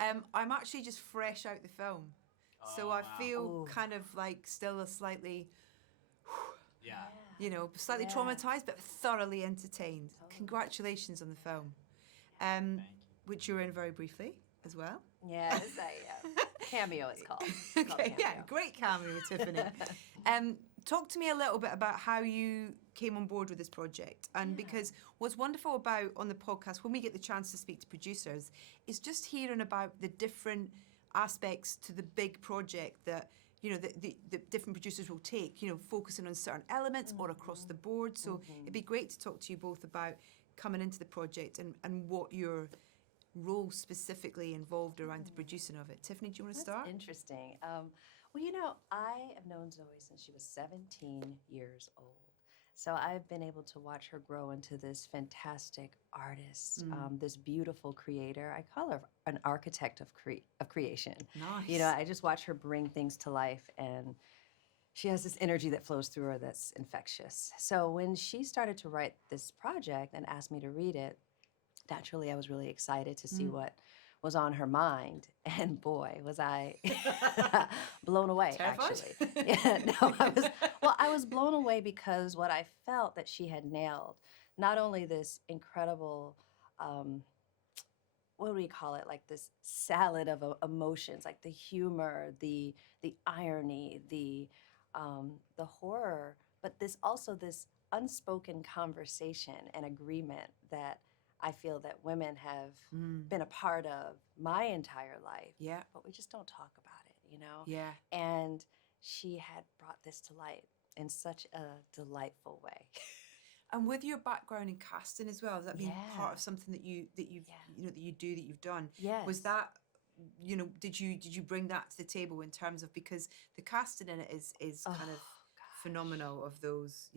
I'm actually just fresh out the film. So I feel kind of like still a slightly, slightly traumatized, but thoroughly entertained. Congratulations on the film, which you were in very briefly as well. Yes, cameo it's called. Okay, yeah, great cameo, Tiffany. Talk to me a little bit about how you came on board with this project. And because what's wonderful about on the podcast, when we get the chance to speak to producers, is just hearing about the different aspects to the big project that, the different producers will take, focusing on certain elements or across the board. So it'd be great to talk to you both about coming into the project and what your role specifically involved around the producing of it. Tiffany, do you want to start? That's interesting. Well, I have known Zoe since she was 17 years old. So I've been able to watch her grow into this fantastic artist, this beautiful creator. I call her an architect of creation. Nice. I just watch her bring things to life, and she has this energy that flows through her that's infectious. So when she started to write this project and asked me to read it, naturally I was really excited to see what was on her mind, and boy, was I blown away. Terrified? Actually, I was blown away because what I felt that she had nailed, not only this incredible, what do we call it, like this salad of emotions, like the humor, the irony, the horror, but this unspoken conversation and agreement that I feel that women have been a part of my entire life. Yeah. But we just don't talk about it, Yeah. And she had brought this to light in such a delightful way. And with your background in casting as well, has that been part of something that you've done? Yes. Was that, did you bring that to the table in terms of, because the casting in it is kind of phenomenal of those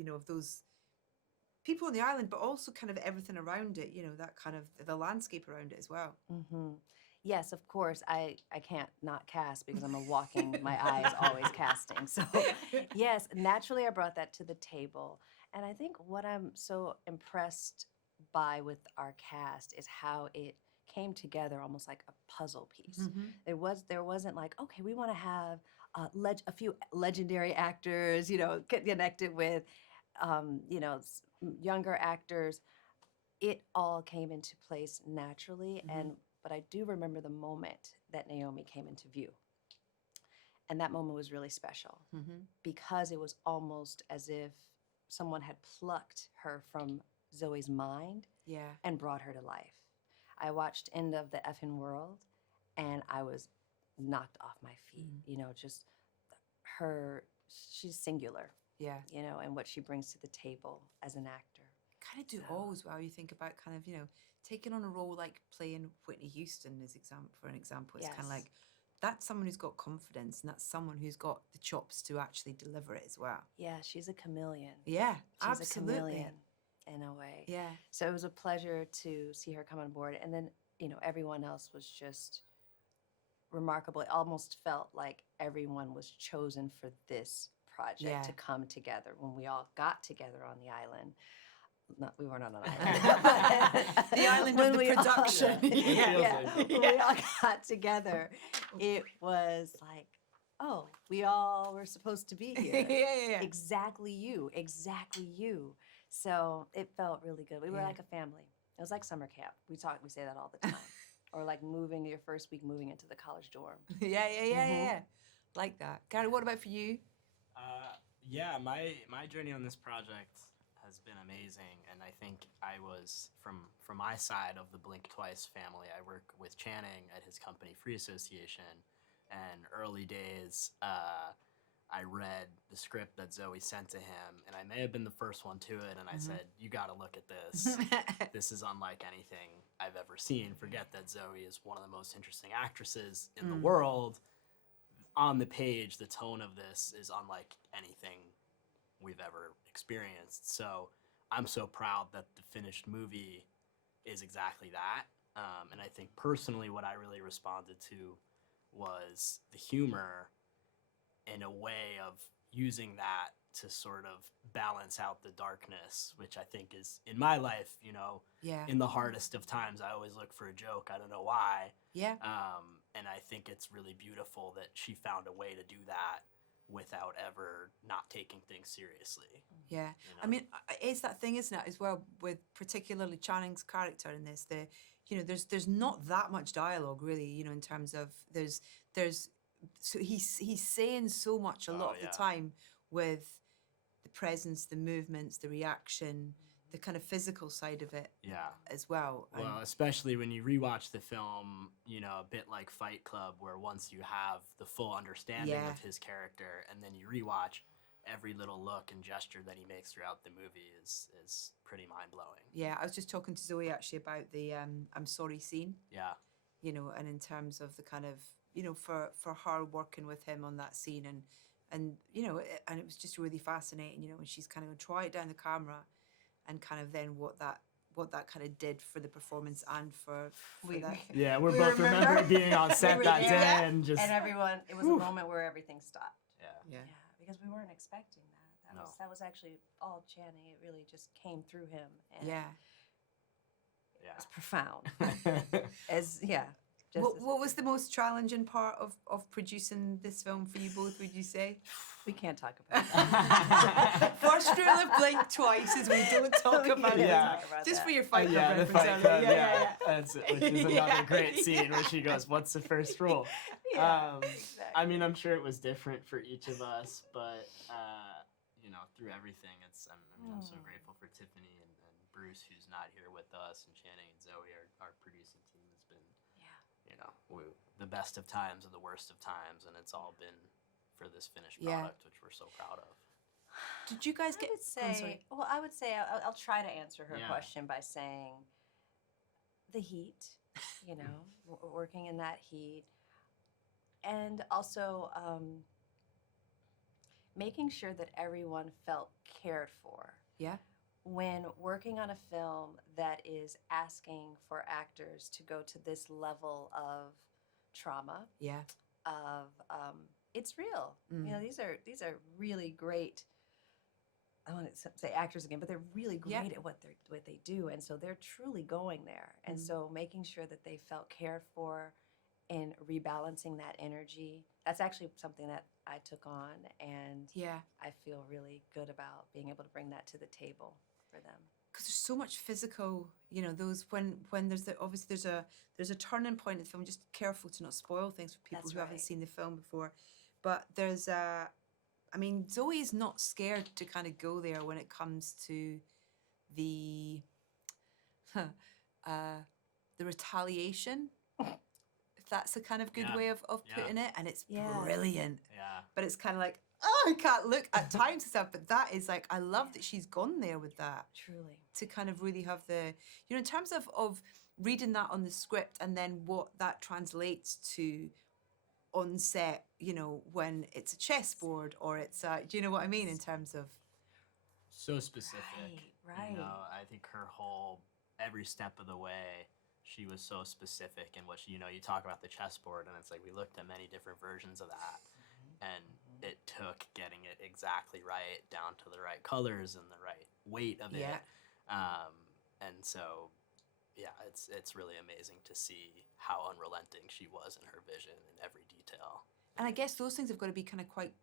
people on the island, but also kind of everything around it, that kind of the landscape around it as well. Mm-hmm. Yes, of course. I can't not cast because I'm a walking, my eye is always casting. So yes, naturally I brought that to the table. And I think what I'm so impressed by with our cast is how it came together almost like a puzzle piece. There wasn't like, okay, we want to have a few legendary actors, connected with, younger actors. It all came into place naturally, but I do remember the moment that Naomi came into view. And that moment was really special because it was almost as if someone had plucked her from Zoe's mind and brought her to life. I watched End of the Effin' World, and I was knocked off my feet. Just she's singular. Yeah. And what she brings to the table as an actor. Kind of do all as well. You think about kind of, taking on a role like playing Whitney Houston for an example. It's kind of like, that's someone who's got confidence, and that's someone who's got the chops to actually deliver it as well. Yeah, she's a chameleon. Yeah, she's absolutely. a chameleon in a way. Yeah. So it was a pleasure to see her come on board. And then, everyone else was just remarkable. It almost felt like everyone was chosen for this project to come together when we all got together on the island. We weren't on an island. The island of the production. When we all got together, it was like, oh, we all were supposed to be here. Yeah. Exactly you. So it felt really good. We were like a family. It was like summer camp. We say that all the time. Or like your first week moving into the college dorm. Yeah. Like that. Garret, what about for you? My journey on this project has been amazing, and I think I was from my side of the Blink Twice family. I work with Channing at his company Free Association, and early days I read the script that Zoe sent to him, and I may have been the first one to it, and I said, you gotta look at this. This is unlike anything I've ever seen. Forget that Zoe is one of the most interesting actresses in the world. On the page, the tone of this is unlike anything we've ever experienced. So I'm so proud that the finished movie is exactly that. And I think personally what I really responded to was the humor in a way of using that to sort of balance out the darkness, which I think is in my life, Yeah. in the hardest of times, I always look for a joke. I don't know why. Yeah. And I think it's really beautiful that she found a way to do that without ever not taking things seriously. Yeah. I mean, it's that thing, isn't it, as well, with particularly Channing's character in this. There's not that much dialogue really, in terms of there's so he's saying so much a lot of the time with the presence, the movements, the reaction, the kind of physical side of it as well. Well, especially when you rewatch the film, a bit like Fight Club, where once you have the full understanding of his character and then you rewatch, every little look and gesture that he makes throughout the movie is pretty mind-blowing. Yeah, I was just talking to Zoe actually about the I'm sorry scene. Yeah. And in terms of the kind of, for her working with him on that scene and it was just really fascinating, when she's kind of going to try it down the camera and kind of then what that kind of did for the performance and for that. Yeah, we both remember being on set that day and just... And everyone, it was a moment where everything stopped. Yeah. Because we weren't expecting that. That was actually all Channing. It really just came through him. And it's profound. What was the most challenging part of producing this film for you both, would you say? We can't talk about that. First rule of Blink Twice is we don't talk about it. Just for your Fight Club the Fight Club, That's it, which is another great Yeah. scene where she goes, "What's the first rule?" Exactly. I mean, I'm sure it was different for each of us, but through everything, I'm so grateful for Tiffany and Bruce, who's not here with us, and Channing and Zoe, our producing team, has been the best of times and the worst of times, and it's all been for this finished product, which we're so proud of. Did you guys get? I would say I'll try to answer her question by saying the heat, working in that heat, and also making sure that everyone felt cared for. Yeah. When working on a film that is asking for actors to go to this level of trauma, it's real. These are really great. I want to say actors again, but they're really great at what they do, and so they're truly going there. And so making sure that they felt cared for and rebalancing that energy, that's actually something that I took on, and I feel really good about being able to bring that to the table for them. Because there's so much physical, those when there's obviously there's a turning point in the film. Just careful to not spoil things for people who haven't seen the film before. But there's Zoe's not scared to kind of go there when it comes to the retaliation. If that's a kind of good way of putting it, and it's brilliant. Yeah. But it's kind of like, I can't look at times and stuff, but that is like, I love that she's gone there with that. Truly. To kind of really have the, in terms of reading that on the script and then what that translates to on set, when it's a chessboard or it's do you know what I mean in terms of? So specific. Right. I think her every step of the way, she was so specific in what you talk about the chessboard, and it's like we looked at many different versions of that. And it took getting it exactly right, down to the right colors and the right weight of it. And so, it's really amazing to see how unrelenting she was in her vision in every detail. And I guess those things have got to be kind of quite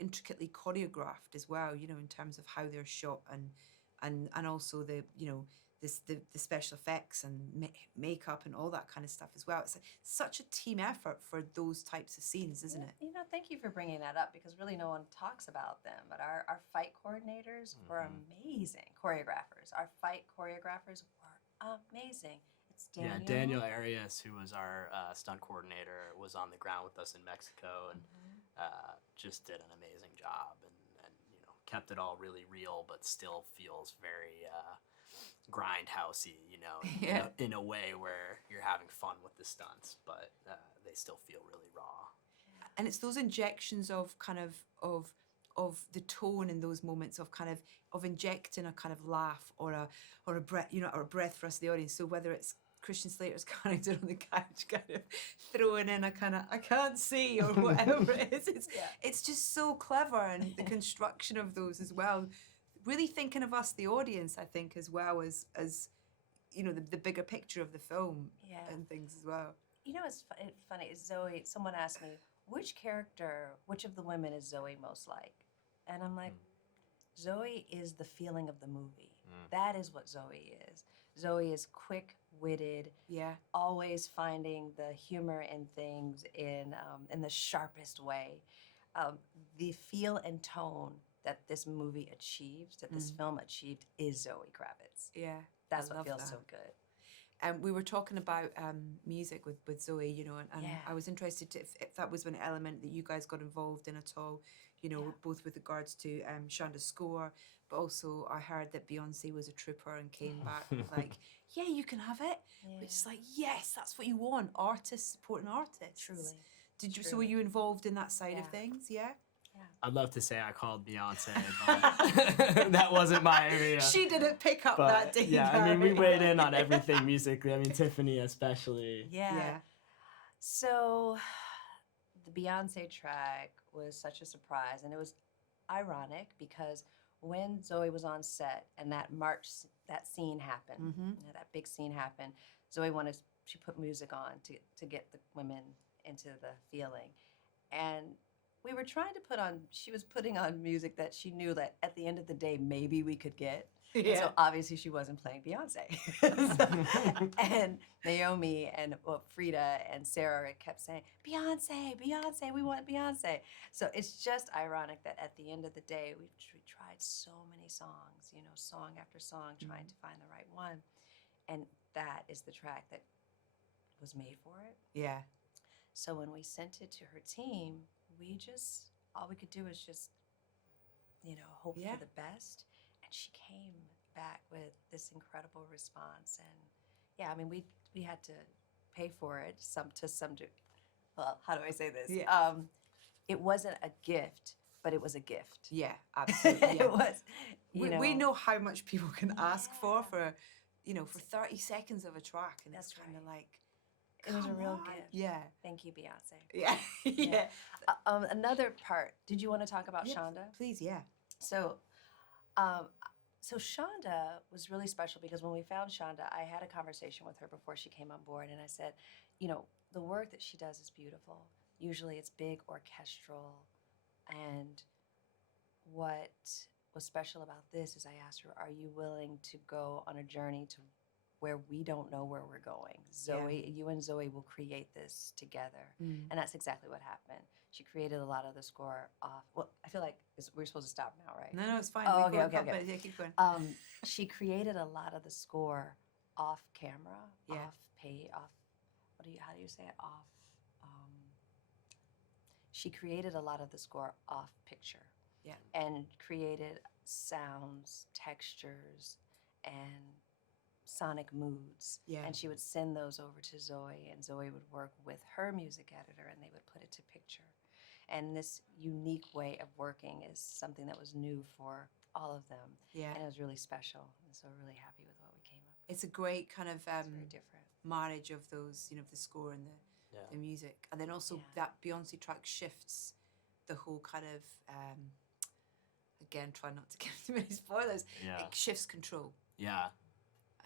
intricately choreographed as well, in terms of how they're shot and also the special effects and makeup and all that kind of stuff as well. It's such a team effort for those types of scenes, isn't it? Thank you for bringing that up, because really no one talks about them. But our fight coordinators were amazing choreographers. Our fight choreographers were amazing. It's Daniel. Yeah, Daniel Arias, who was our stunt coordinator, was on the ground with us in Mexico and just did an amazing job and kept it all really real, but still feels very grindhousey, in a way where you're having fun with the stunts, but they still feel really raw. And it's those injections of kind of the tone in those moments of injecting a kind of laugh or a breath, or a breath for us, the audience. So whether it's Christian Slater's character on the couch kind of throwing in a kind of, I can't see, or whatever it is. It's just so clever, and the construction of those as well. Really thinking of us, the audience, I think, as well as you know, the bigger picture of the film and things as well. You know, it's funny. Zoe, someone asked me, which of the women is Zoe most like? And I'm like, Zoe is the feeling of the movie. That is what Zoe is. Zoe is quick-witted, always finding the humor in things in the sharpest way. The feel and tone that this movie achieved, that this film achieved, is Zoe Kravitz. Yeah. That's what feels so good. We were talking about music with Zoe, you know, and I was interested to, if that was an element that you guys got involved in at all, you know, both with regards to Shanda's score, but also I heard that Beyonce was a trooper and came back with like, yeah, you can have it. Which is like, yes, that's what you want, artists supporting artists. Truly. So were you involved in that side of things? Yeah? I'd love to say I called Beyonce, but that wasn't my area. She didn't pick up But, that day. yeah, I mean, we weighed in on everything musically. I mean, Tiffany especially. Yeah. So the Beyonce track was such a surprise, and it was ironic because when Zoe was on set and that scene happened, you know, that big scene happened, she put music on to get the women into the feeling. And we were trying to she was putting on music that she knew that at the end of the day, maybe we could get. And so obviously she wasn't playing Beyonce. And Naomi and Frida and Sarah kept saying, Beyonce, Beyonce, we want Beyonce. So it's just ironic that at the end of the day, we tried so many songs, you know, song after song, trying to find the right one. And that is the track that was made for it. Yeah. So when we sent it to her team, all we could do was just, you know, hope for the best. And she came back with this incredible response. And yeah, I mean, we had to pay for it to some degree. Well, how do I say this? Yeah. It wasn't a gift, but it was a gift. Yeah, absolutely. It was. We know how much people can ask for 30 seconds of a track, and it's kind of like, it was a real gift. Yeah. Thank you, Beyonce. Yeah. Yeah. Another part. Did you want to talk about Shonda? Please, yeah. So Shonda was really special because when we found Shonda, I had a conversation with her before she came on board, and I said, you know, the work that she does is beautiful. Usually it's big orchestral, and what was special about this is I asked her, are you willing to go on a journey to where we don't know where we're going? You and Zoe will create this together. And that's exactly what happened. She created a lot of the score off. Well, I feel like we're supposed to stop now, right? No, it's fine. Oh, okay. Yeah, keep going. She created a lot of the score off camera, how do you say it? Off. She created a lot of the score off picture. Yeah. And created sounds, textures, and sonic moods. Yeah. And she would send those over to Zoe, and Zoe would work with her music editor, and they would put it to picture. And this unique way of working is something that was new for all of them. Yeah. And it was really special. And so really happy with what we came up with. It's a great kind of It's very different. marriage of those, you know, the score and the music. And then also that Beyonce track shifts the whole kind of, again, try not to give too many spoilers. Yeah. It shifts control. Yeah.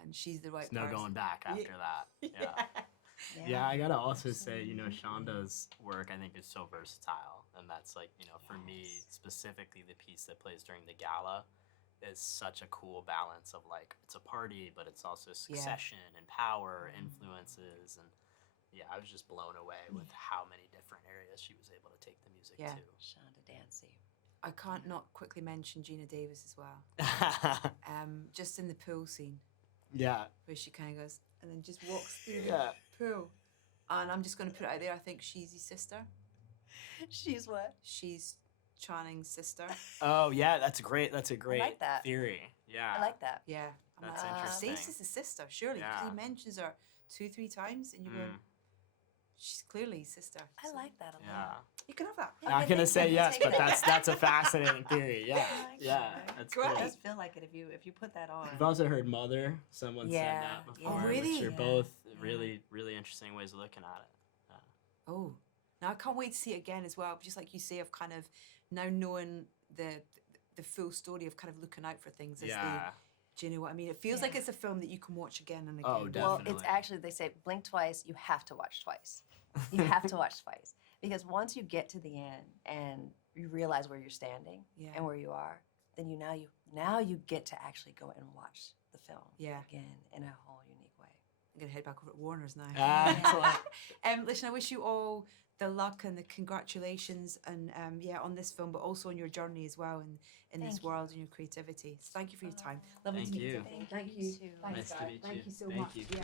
And she's the right There's no person. going back after that. Yeah, I gotta also say, you know, Shonda's work I think is so versatile, and that's like, you know, for me specifically, the piece that plays during the gala is such a cool balance of like, it's a party, but it's also succession and power, influences, and I was just blown away with how many different areas she was able to take the music to. Shonda Dancy. I can't not quickly mention Gina Davis as well. Just in the pool scene. Yeah. Where she kind of goes and then just walks through the pool. And I'm just going to put it out there, I think she's his sister. She's what? She's Channing's sister. Oh, yeah, that's great. That's a great like that. theory. Yeah. I like that. Yeah. That's interesting. Stacey's his sister, surely. Because he mentions her 2-3 times and you go, she's clearly his sister. I like that a lot. Yeah. You can have that. Not gonna say yes, but that's a fascinating theory. Yeah, that's Great. great. It does feel like it if you put that on. I've also heard Mother. Someone said that before, really? which are both really, really interesting ways of looking at it. Oh, now I can't wait to see it again as well. Just like you say, of kind of now knowing the full story of kind of looking out for things as they. Do you know what I mean? It feels like it's a film that you can watch again and again. Oh, Well, definitely. it's actually, they say blink twice, you have to watch twice. You have to watch twice. Because once you get to the end and you realize where you're standing and where you are, then now you get to actually go and watch the film again in a whole unique way. I'm going to head back over to Warner's now. Excellent. Listen, I wish you all the luck and the congratulations and on this film, but also on your journey as well in this world and your creativity. So thank you for your time. Lovely Thank to meet you. you. Thank you. Too. Nice to meet you. Thank you so Thank much. you. Yeah.